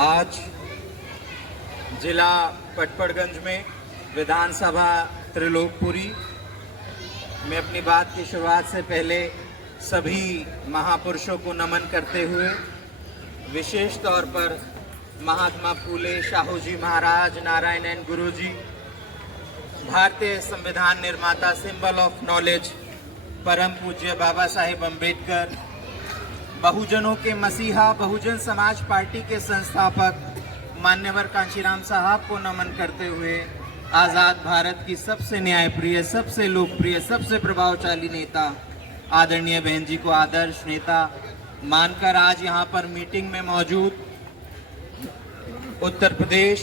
आज जिला पटपड़गंज में विधानसभा त्रिलोकपुरी में अपनी बात की शुरुआत से पहले सभी महापुरुषों को नमन करते हुए विशेष तौर पर महात्मा फूले, शाहू जी महाराज, नारायण गुरु जी, भारतीय संविधान निर्माता, सिंबल ऑफ नॉलेज, परम पूज्य बाबा साहेब अम्बेडकर, बहुजनों के मसीहा, बहुजन समाज पार्टी के संस्थापक मान्यवर कांशीराम साहब को नमन करते हुए आज़ाद भारत की सबसे न्यायप्रिय, सबसे लोकप्रिय, सबसे प्रभावशाली नेता आदरणीय बहन जी को आदर्श नेता मानकर आज यहाँ पर मीटिंग में मौजूद उत्तर प्रदेश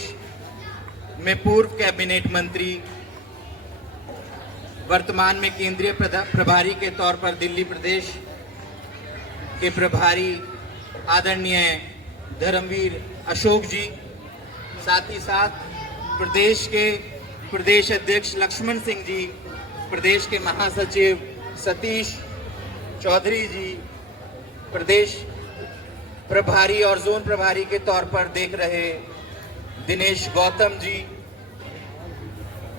में पूर्व कैबिनेट मंत्री, वर्तमान में केंद्रीय प्रभारी के तौर पर दिल्ली प्रदेश के प्रभारी आदरणीय धर्मवीर अशोक जी, साथ ही साथ प्रदेश के प्रदेश अध्यक्ष लक्ष्मण सिंह जी, प्रदेश के महासचिव सतीश चौधरी जी, प्रदेश प्रभारी और जोन प्रभारी के तौर पर देख रहे दिनेश गौतम जी,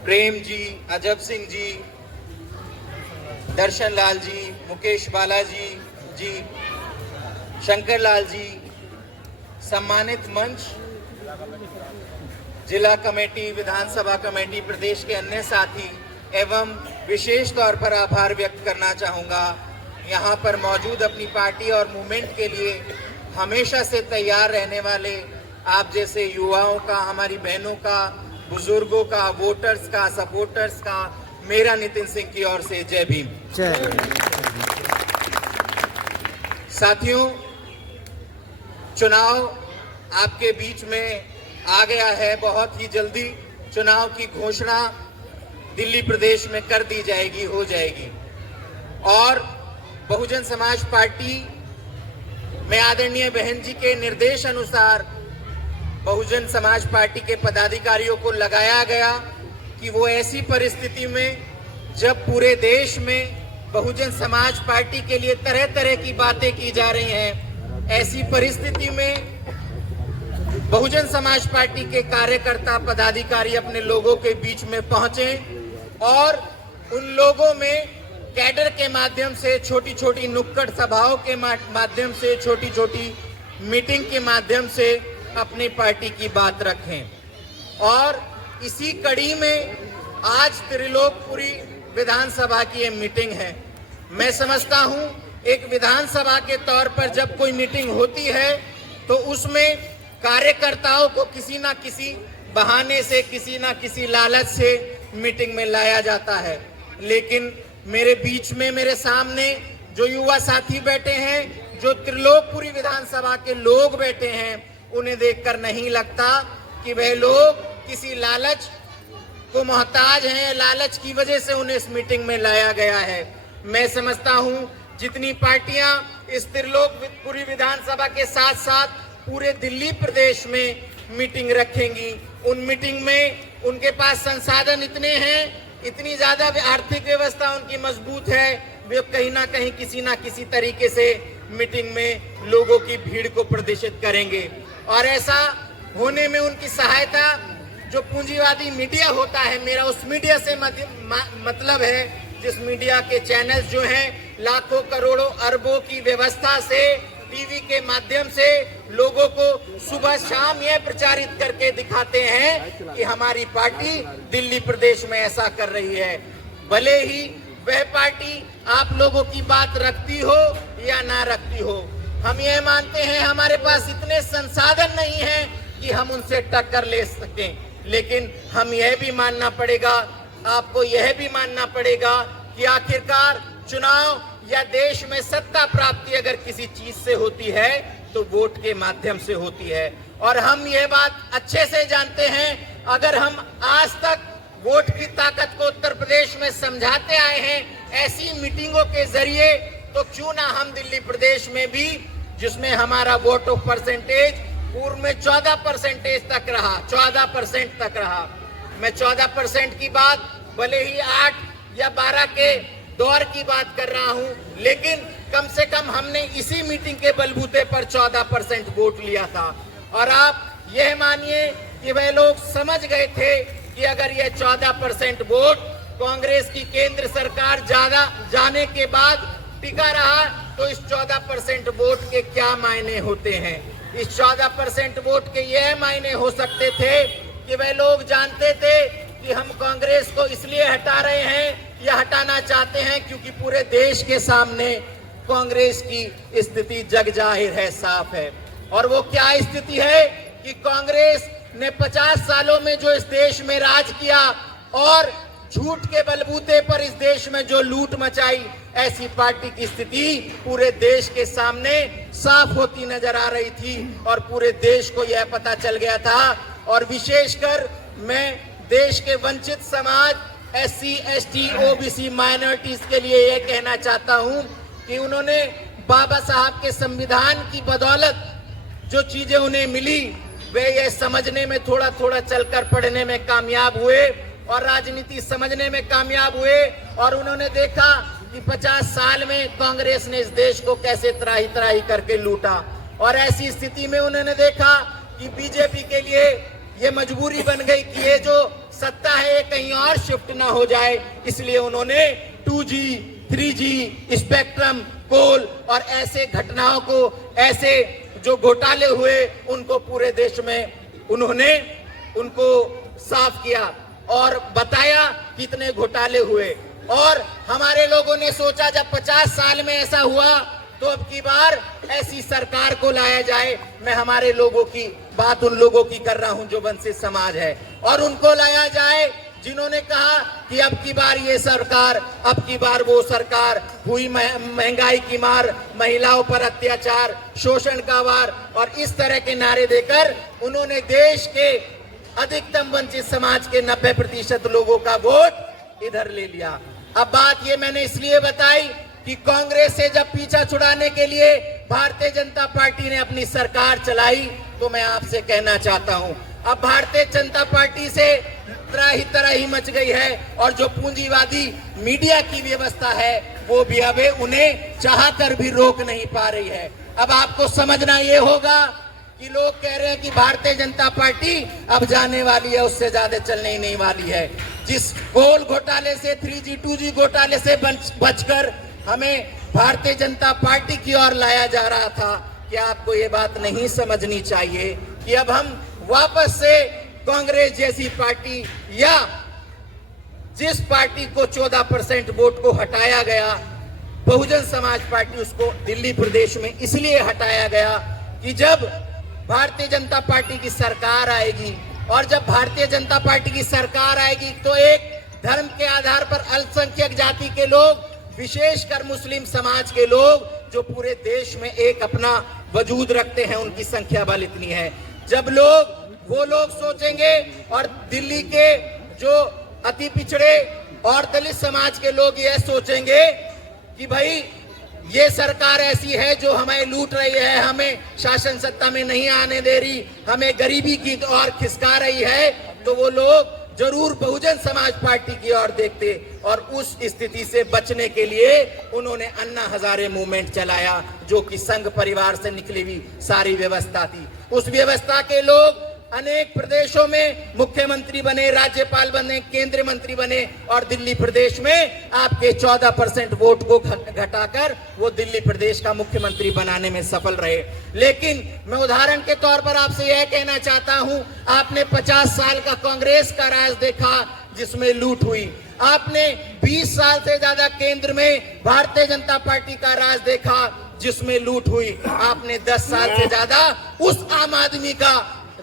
प्रेम जी, अजब सिंह जी, दर्शन लाल जी, मुकेश बालाजी जी, शंकर लाल जी, सम्मानित मंच, जिला कमेटी, विधानसभा कमेटी, प्रदेश के अन्य साथी एवं विशेष तौर पर आभार व्यक्त करना चाहूँगा यहाँ पर मौजूद अपनी पार्टी और मूवमेंट के लिए हमेशा से तैयार रहने वाले आप जैसे युवाओं का, हमारी बहनों का, बुजुर्गों का, वोटर्स का, सपोर्टर्स का, मेरा नितिन सिंह की ओर से जय भीम। साथियों, चुनाव आपके बीच में आ गया है। बहुत ही जल्दी चुनाव की घोषणा दिल्ली प्रदेश में कर दी जाएगी, हो जाएगी। और बहुजन समाज पार्टी में आदरणीय बहन जी के निर्देश अनुसार बहुजन समाज पार्टी के पदाधिकारियों को लगाया गया कि वो ऐसी परिस्थिति में जब पूरे देश में बहुजन समाज पार्टी के लिए तरह तरह की बातें की जा रही हैं, ऐसी परिस्थिति में बहुजन समाज पार्टी के कार्यकर्ता, पदाधिकारी अपने लोगों के बीच में पहुंचे और उन लोगों में कैडर के माध्यम से, छोटी छोटी नुक्कड़ सभाओं के माध्यम से, छोटी छोटी मीटिंग के माध्यम से अपनी पार्टी की बात रखें। और इसी कड़ी में आज त्रिलोकपुरी विधानसभा की ये मीटिंग है। मैं समझता हूं एक विधानसभा के तौर पर जब कोई मीटिंग होती है तो उसमें कार्यकर्ताओं को किसी ना किसी बहाने से, किसी ना किसी लालच से मीटिंग में लाया जाता है। लेकिन मेरे बीच में, मेरे सामने जो युवा साथी बैठे हैं, जो त्रिलोकपुरी विधानसभा के लोग बैठे हैं, उन्हें देखकर नहीं लगता कि वह लोग किसी लालच को मोहताज हैं, लालच की वजह से उन्हें इस मीटिंग में लाया गया है। मैं समझता हूं जितनी पार्टियां इस त्रिलोकपुरी विधानसभा के साथ साथ पूरे दिल्ली प्रदेश में मीटिंग रखेंगी, उन मीटिंग में उनके पास संसाधन इतने हैं, इतनी ज्यादा आर्थिक व्यवस्था उनकी मजबूत है, वे कहीं ना कहीं किसी ना किसी तरीके से मीटिंग में लोगों की भीड़ को प्रदर्शित करेंगे। और ऐसा होने में उनकी सहायता जो पूंजीवादी मीडिया होता है, मेरा उस मीडिया से मतलब है जिस मीडिया के चैनल्स जो हैं लाखों करोड़ों अरबों की व्यवस्था से टीवी के माध्यम से लोगों को सुबह शाम यह प्रचारित करके दिखाते हैं कि हमारी पार्टी दिल्ली प्रदेश में ऐसा कर रही है। भले ही वह पार्टी आप लोगों की बात रखती हो या ना रखती हो, हम यह मानते हैं हमारे पास इतने संसाधन नहीं है कि हम उनसे टक्कर ले सकें। लेकिन हम यह भी मानना पड़ेगा, आपको यह भी मानना पड़ेगा कि आखिरकार चुनाव या देश में सत्ता प्राप्ति अगर किसी चीज से होती है तो वोट के माध्यम से होती है। और हम यह बात अच्छे से जानते हैं, अगर हम आज तक वोट की ताकत को उत्तर प्रदेश में समझाते आए हैं ऐसी मीटिंगों के जरिए, तो क्यों ना हम दिल्ली प्रदेश में भी, जिसमें हमारा वोट ऑफ परसेंटेज पूर्व में 14% तक रहा, 14% तक रहा। मैं 14% की बात भले ही 8 या 12 के दौर की बात कर रहा हूं, लेकिन कम से कम हमने इसी मीटिंग के बलबूते पर 14% वोट लिया था। और आप यह मानिए कि वह लोग समझ गए थे कि अगर यह 14% वोट कांग्रेस की केंद्र सरकार जाने के बाद टिका रहा तो इस 14% वोट के क्या मायने होते हैं। इस 14% वोट के यह मायने हो सकते थे कि वह लोग जानते थे कि हम कांग्रेस को इसलिए हटा रहे हैं या हटाना चाहते हैं क्योंकि पूरे देश के सामने कांग्रेस की स्थिति जग जाहिर है, साफ है। और वो क्या स्थिति है कि कांग्रेस ने 50 सालों में जो इस देश में राज किया और झूठ के बलबूते पर इस देश में जो लूट मचाई, ऐसी पार्टी की स्थिति पूरे देश के सामने साफ होती नजर आ रही थी और पूरे देश को यह पता चल गया था। और विशेषकर मैं देश के वंचित समाज, SC, ST, OBC माइनॉरिटीज के लिए यह कहना चाहता हूं कि उन्होंने बाबा साहब के संविधान की बदौलत जो चीजें उन्हें मिली वे ये समझने में थोड़ा थोड़ा चलकर पढ़ने में कामयाब हुए और राजनीति समझने में कामयाब हुए। और उन्होंने देखा कि 50 साल में कांग्रेस ने इस देश को कैसे त्राही त्राही करके लूटा। और ऐसी स्थिति में उन्होंने देखा कि बीजेपी के लिए ये मजबूरी बन गई कि ये जो सत्ता है ये कहीं और शिफ्ट ना हो जाए, इसलिए उन्होंने 2G, 3G, स्पेक्ट्रम, कोल और ऐसे घटनाओं को, ऐसे जो घोटाले हुए उनको पूरे देश में उन्होंने उनको साफ किया और बताया कितने घोटाले हुए। और हमारे लोगों ने सोचा जब 50 साल में ऐसा हुआ तो अब की बार ऐसी सरकार को लाया जाए। मैं हमारे लोगों की बात उन लोगों की कर रहा हूं जो वंचित समाज है, और उनको लाया जाए जिन्होंने कहा कि अब की बार ये सरकार, अब की बार वो सरकार, हुई महंगाई की मार, महिलाओं पर अत्याचार, शोषण का वार, और इस तरह के नारे देकर उन्होंने देश के अधिकतम वंचित समाज के 90% लोगों का वोट इधर ले लिया। अब बात ये मैंने इसलिए बताई कि कांग्रेस से जब पीछा छुड़ाने के लिए भारतीय जनता पार्टी ने अपनी सरकार चलाई, तो मैं आपसे कहना चाहता हूं अब भारतीय जनता पार्टी से त्राही मच गई है और जो पूंजीवादी मीडिया की व्यवस्था है वो भी अब उन्हें चाहकर भी रोक नहीं पा रही है। अब आपको समझना ये होगा कि लोग कह रहे हैं कि भारतीय जनता पार्टी अब जाने वाली है, उससे ज्यादा चलने ही नहीं वाली है। जिस कोल घोटाले से, 3G, 2G घोटाले से बचकर हमें भारतीय जनता पार्टी की ओर लाया जा रहा था, क्या आपको ये बात नहीं समझनी चाहिए कि अब हम वापस से कांग्रेस जैसी पार्टी, या जिस पार्टी को 14% वोट को हटाया गया, बहुजन समाज पार्टी, उसको दिल्ली प्रदेश में इसलिए हटाया गया कि जब भारतीय जनता पार्टी की सरकार आएगी, और जब भारतीय जनता पार्टी की सरकार आएगी तो एक धर्म के आधार पर अल्पसंख्यक जाति के लोग, विशेषकर मुस्लिम समाज के लोग जो पूरे देश में एक अपना वजूद रखते हैं, उनकी संख्या बल इतनी है। जब वो लोग सोचेंगे और दिल्ली के जो अति पिछड़े और दलित समाज के लोग यह सोचेंगे कि भाई ये सरकार ऐसी है जो हमें लूट रही है, हमें शासन सत्ता में नहीं आने दे रही, हमें गरीबी की ओर खिसका रही है, तो वो लोग जरूर बहुजन समाज पार्टी की ओर देखते। और उस स्थिति से बचने के लिए उन्होंने अन्ना हजारे मूवमेंट चलाया, जो कि संघ परिवार से निकली हुई सारी व्यवस्था थी। उस व्यवस्था के लोग अनेक प्रदेशों में मुख्यमंत्री बने, राज्यपाल बने, केंद्रीय मंत्री बने, और दिल्ली प्रदेश में आपके 14% वोट को घटाकर वो दिल्ली प्रदेश का मुख्यमंत्री बनाने में सफल रहे। लेकिन मैं उदाहरण के तौर पर आपसे यह कहना चाहता हूं, आपने 50 साल का कांग्रेस का राज देखा जिसमें लूट हुई, आपने 20 साल से ज्यादा केंद्र में भारतीय जनता पार्टी का राज देखा जिसमें लूट हुई, आपने 10 साल से ज्यादा उस आम आदमी का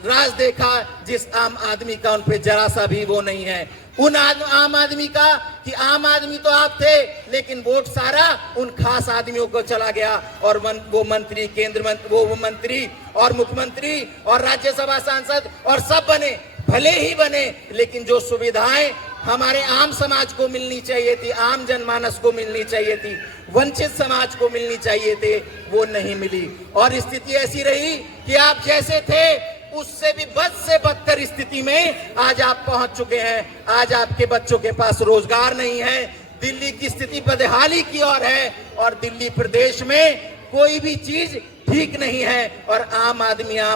राज देखा जिस आम आदमी का उन पे जरा सा भी वो नहीं है। उन आम आदमी का कि आम आदमी तो आप थे, लेकिन वोट सारा उन खास आदमियों को चला गया, और वो मंत्री, केंद्र मंत्री, वो मंत्री और मुख्यमंत्री और राज्यसभा सांसद और सब बने, भले ही बने, लेकिन जो सुविधाएं हमारे आम समाज को मिलनी चाहिए थी, आम जनमानस को मिलनी चाहिए थी, वंचित समाज को मिलनी चाहिए थे, वो नहीं मिली। और स्थिति ऐसी रही कि आप जैसे थे उससे भी बद से बदतर स्थिति में आज आप पहुंच चुके हैं। आज आपके बच्चों के पास रोजगार नहीं है, दिल्ली की स्थिति बदहाली की ओर है, और दिल्ली प्रदेश में कोई भी चीज ठीक नहीं है। और आम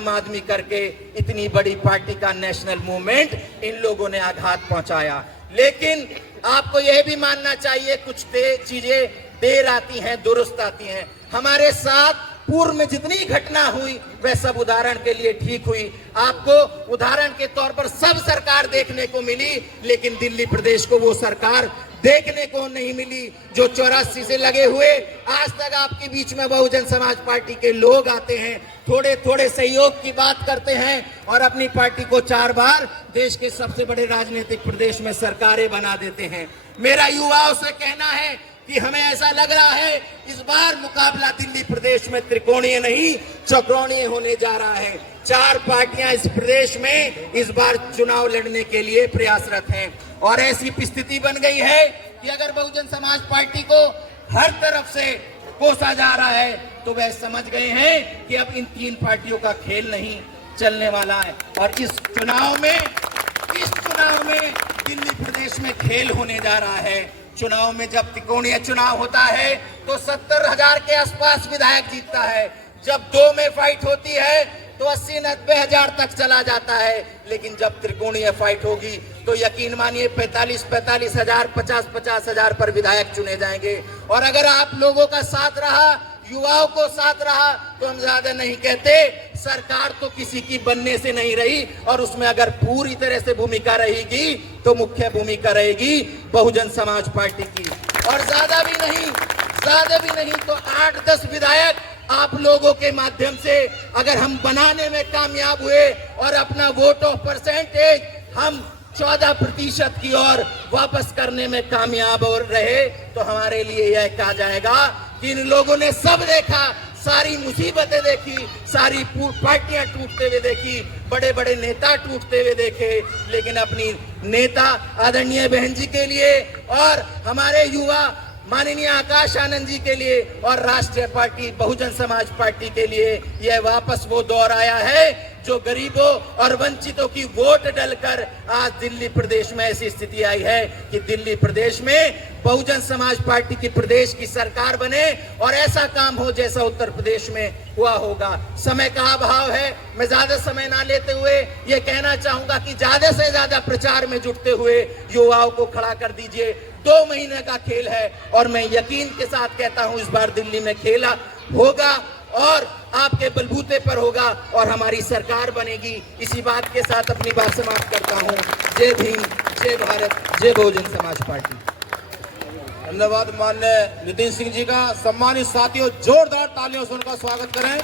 आदमी करके इतनी बड़ी पार्टी का नेशनल मूवमेंट इन लोगों ने आघात पहुंचाया। लेकिन आपको यह भी मानना चाहिए, कुछ चीजें देर आती हैं, दुरुस्त आती हैं। हमारे साथ पूर्व में जितनी घटना हुई वह सब उदाहरण के लिए ठीक हुई। आपको उदाहरण के तौर पर सब सरकार देखने को मिली, लेकिन दिल्ली प्रदेश को वो सरकार देखने को नहीं मिली जो 84 से लगे हुए आज तक आपके बीच में बहुजन समाज पार्टी के लोग आते हैं, थोड़े थोड़े सहयोग की बात करते हैं और अपनी पार्टी को 4 बार देश के सबसे बड़े राजनीतिक प्रदेश में सरकारें बना देते हैं। मेरा युवाओं से कहना है कि हमें ऐसा लग रहा है इस बार मुकाबला दिल्ली प्रदेश में त्रिकोणीय नहीं चौकोणीय होने जा रहा है। 4 पार्टियां इस प्रदेश में इस बार चुनाव लड़ने के लिए प्रयासरत हैं और ऐसी स्थिति बन गई है कि अगर बहुजन समाज पार्टी को हर तरफ से कोसा जा रहा है तो वह समझ गए हैं कि अब इन 3 पार्टियों का खेल नहीं चलने वाला है। और इस चुनाव में दिल्ली प्रदेश में खेल होने जा रहा है। चुनाव में जब त्रिकोणीय चुनाव होता है तो 70,000 के आसपास विधायक जीतता है। जब 2 में फाइट होती है तो 80-90 हजार तक चला जाता है। लेकिन जब त्रिकोणीय फाइट होगी तो यकीन मानिए 45-45 हजार, 50-50 हजार पर विधायक चुने जाएंगे। और अगर आप लोगों का साथ रहा, युवाओं को साथ रहा, तो हम ज्यादा नहीं कहते, सरकार तो किसी की बनने से नहीं रही और उसमें अगर पूरी तरह से भूमिका रहेगी तो मुख्य भूमिका रहेगी बहुजन समाज पार्टी की। और ज्यादा भी नहीं तो 8-10 विधायक आप लोगों के माध्यम से अगर हम बनाने में कामयाब हुए और अपना वोट ऑफ परसेंटेज हम 14% की ओर वापस करने में कामयाब और रहे तो हमारे लिए यह कहा जाएगा कि इन लोगों ने सब देखा, सारी मुसीबतें देखी, सारी पार्टियां टूटते हुए देखी, बड़े बड़े नेता टूटते हुए देखे, लेकिन अपनी नेता आदरणीय बहन जी के लिए और हमारे युवा माननीय आकाश आनंद जी के लिए और राष्ट्रीय पार्टी बहुजन समाज पार्टी के लिए यह वापस वो दौर आया है जो गरीबों और वंचितों की वोट डलकर आज दिल्ली प्रदेश में ऐसी स्थिति आई है कि दिल्ली प्रदेश में बहुजन समाज पार्टी की प्रदेश की सरकार बने और ऐसा काम हो जैसा उत्तर प्रदेश में हुआ होगा। समय का अभाव है, मैं ज्यादा समय ना लेते हुए ये कहना चाहूंगा कि ज्यादा से ज्यादा प्रचार में जुटते हुए युवाओं को खड़ा कर दीजिए। 2 महीने का खेल है और मैं यकीन के साथ कहता हूं इस बार दिल्ली में खेला होगा और आपके बलबूते पर होगा और हमारी सरकार बनेगी। इसी बात के साथ अपनी बात समाप्त करता हूं। जय भीम, जय भारत, जय बहुजन समाज पार्टी। धन्यवाद माननीय नितिन सिंह जी का। सम्मानित साथियों, जोरदार तालियों से उनका स्वागत करें।